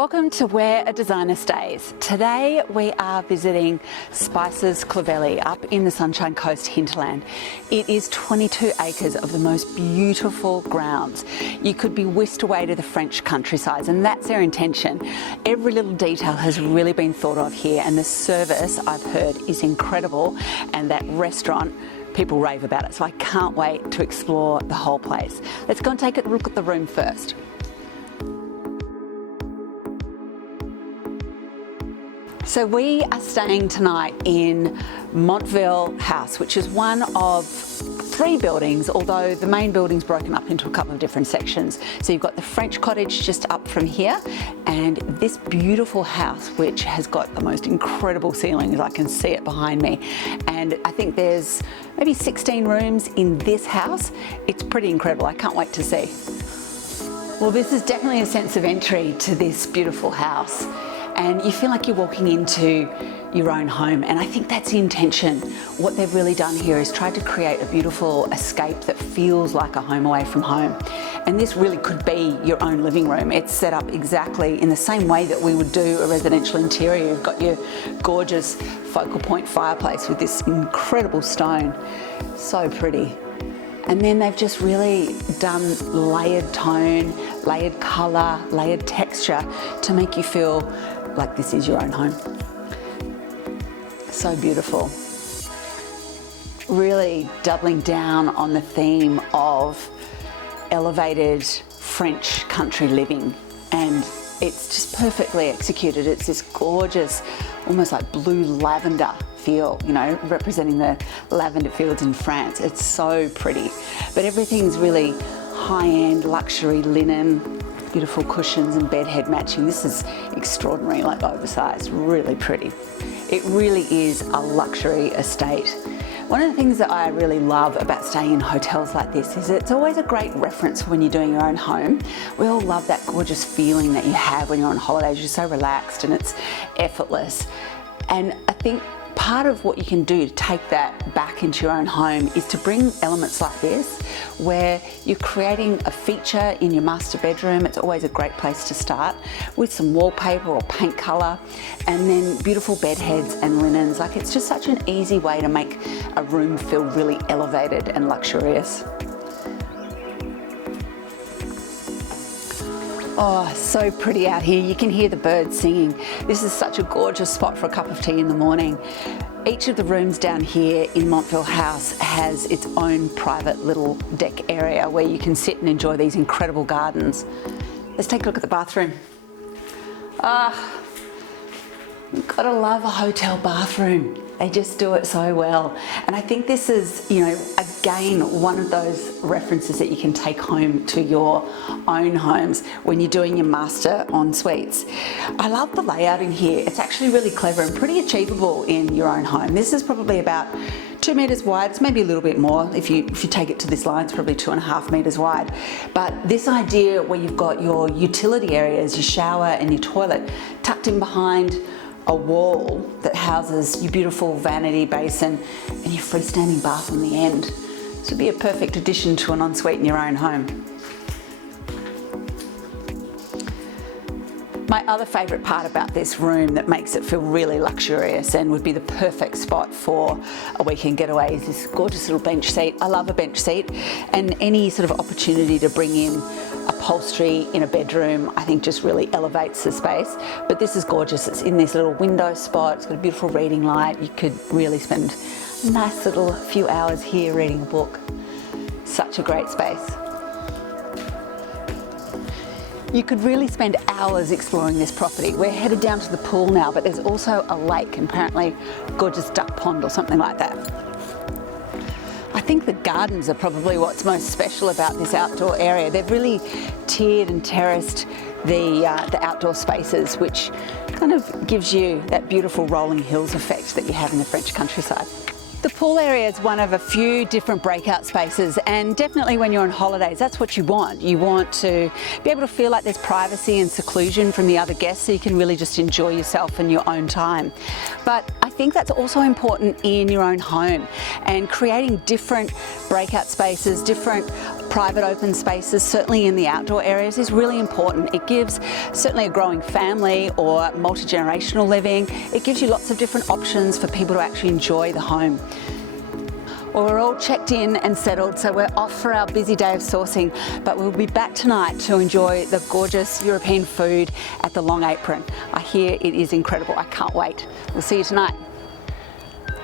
Welcome to Where a Designer Stays. Today we are visiting Spicers Clovelly up in the Sunshine Coast Hinterland. It is 22 acres of the most beautiful grounds. You could be whisked away to the French countryside, and that's their intention. Every little detail has really been thought of here, and the service, I've heard, is incredible, and that restaurant, people rave about it, so I can't wait to explore the whole place. Let's go and take a look at the room first. So we are staying tonight in Montville House, which is one of 3 buildings, although the main building's broken up into a couple of different sections. So you've got the French cottage just up from here, and this beautiful house, which has got the most incredible ceilings. I can see it behind me. And I think there's maybe 16 rooms in this house. It's pretty incredible. I can't wait to see. Well, this is definitely a sense of entry to this beautiful house. And you feel like you're walking into your own home, and I think that's the intention. What they've really done here is tried to create a beautiful escape that feels like a home away from home. And this really could be your own living room. It's set up exactly in the same way that we would do a residential interior. You've got your gorgeous focal point fireplace with this incredible stone. So pretty. And then they've just really done layered tone, layered colour, layered texture to make you feel like this is your own home. So beautiful. Really doubling down on the theme of elevated French country living, and it's just perfectly executed. It's this gorgeous, almost like blue lavender feel, you know, representing the lavender fields in France. It's so pretty, but everything's really high-end luxury linen, beautiful cushions and bed head matching. This is extraordinary, like oversized, really pretty. It really is a luxury estate. One of the things that I really love about staying in hotels like this is it's always a great reference for when you're doing your own home. We all love that gorgeous feeling that you have when you're on holidays. You're so relaxed and it's effortless. And I think part of what you can do to take that back into your own home is to bring elements like this, where you're creating a feature in your master bedroom. It's always a great place to start with some wallpaper or paint colour, and then beautiful bed heads and linens. Like, it's just such an easy way to make a room feel really elevated and luxurious. Oh, so pretty out here. You can hear the birds singing. This is such a gorgeous spot for a cup of tea in the morning. Each of the rooms down here in Montville House has its own private little deck area where you can sit and enjoy these incredible gardens. Let's take a look at the bathroom. You've got to love a hotel bathroom. They just do it so well. And I think this is, you know, again, one of those references that you can take home to your own homes when you're doing your master en suites. I love the layout in here. It's actually really clever and pretty achievable in your own home. This is probably about 2 meters wide. It's maybe a little bit more. If you take it to this line, it's probably 2.5 meters wide. But this idea where you've got your utility areas, your shower and your toilet tucked in behind a wall that houses your beautiful vanity basin and your freestanding bath on the end. This would be a perfect addition to an ensuite in your own home. My other favourite part about this room that makes it feel really luxurious and would be the perfect spot for a weekend getaway is this gorgeous little bench seat. I love a bench seat, and any sort of opportunity to bring in upholstery in a bedroom, I think, just really elevates the space. But this is gorgeous. It's in this little window spot. It's got a beautiful reading light. You could really spend a nice little few hours here reading a book. Such a great space. You could really spend hours exploring this property. We're headed down to the pool now, but there's also a lake, and apparently a gorgeous duck pond or something like that. I think the gardens are probably what's most special about this outdoor area. They've really tiered and terraced the outdoor spaces, which kind of gives you that beautiful rolling hills effect that you have in the French countryside. The pool area is one of a few different breakout spaces, and definitely when you're on holidays, that's what you want. You want to be able to feel like there's privacy and seclusion from the other guests, so you can really just enjoy yourself in your own time. But I think that's also important in your own home, and creating different breakout spaces, different private open spaces, certainly in the outdoor areas, is really important. It gives certainly a growing family or multi-generational living. It gives you lots of different options for people to actually enjoy the home. Well, we're all checked in and settled, so we're off for our busy day of sourcing, but we'll be back tonight to enjoy the gorgeous European food at the Long Apron. I hear it is incredible. I can't wait. We'll see you tonight.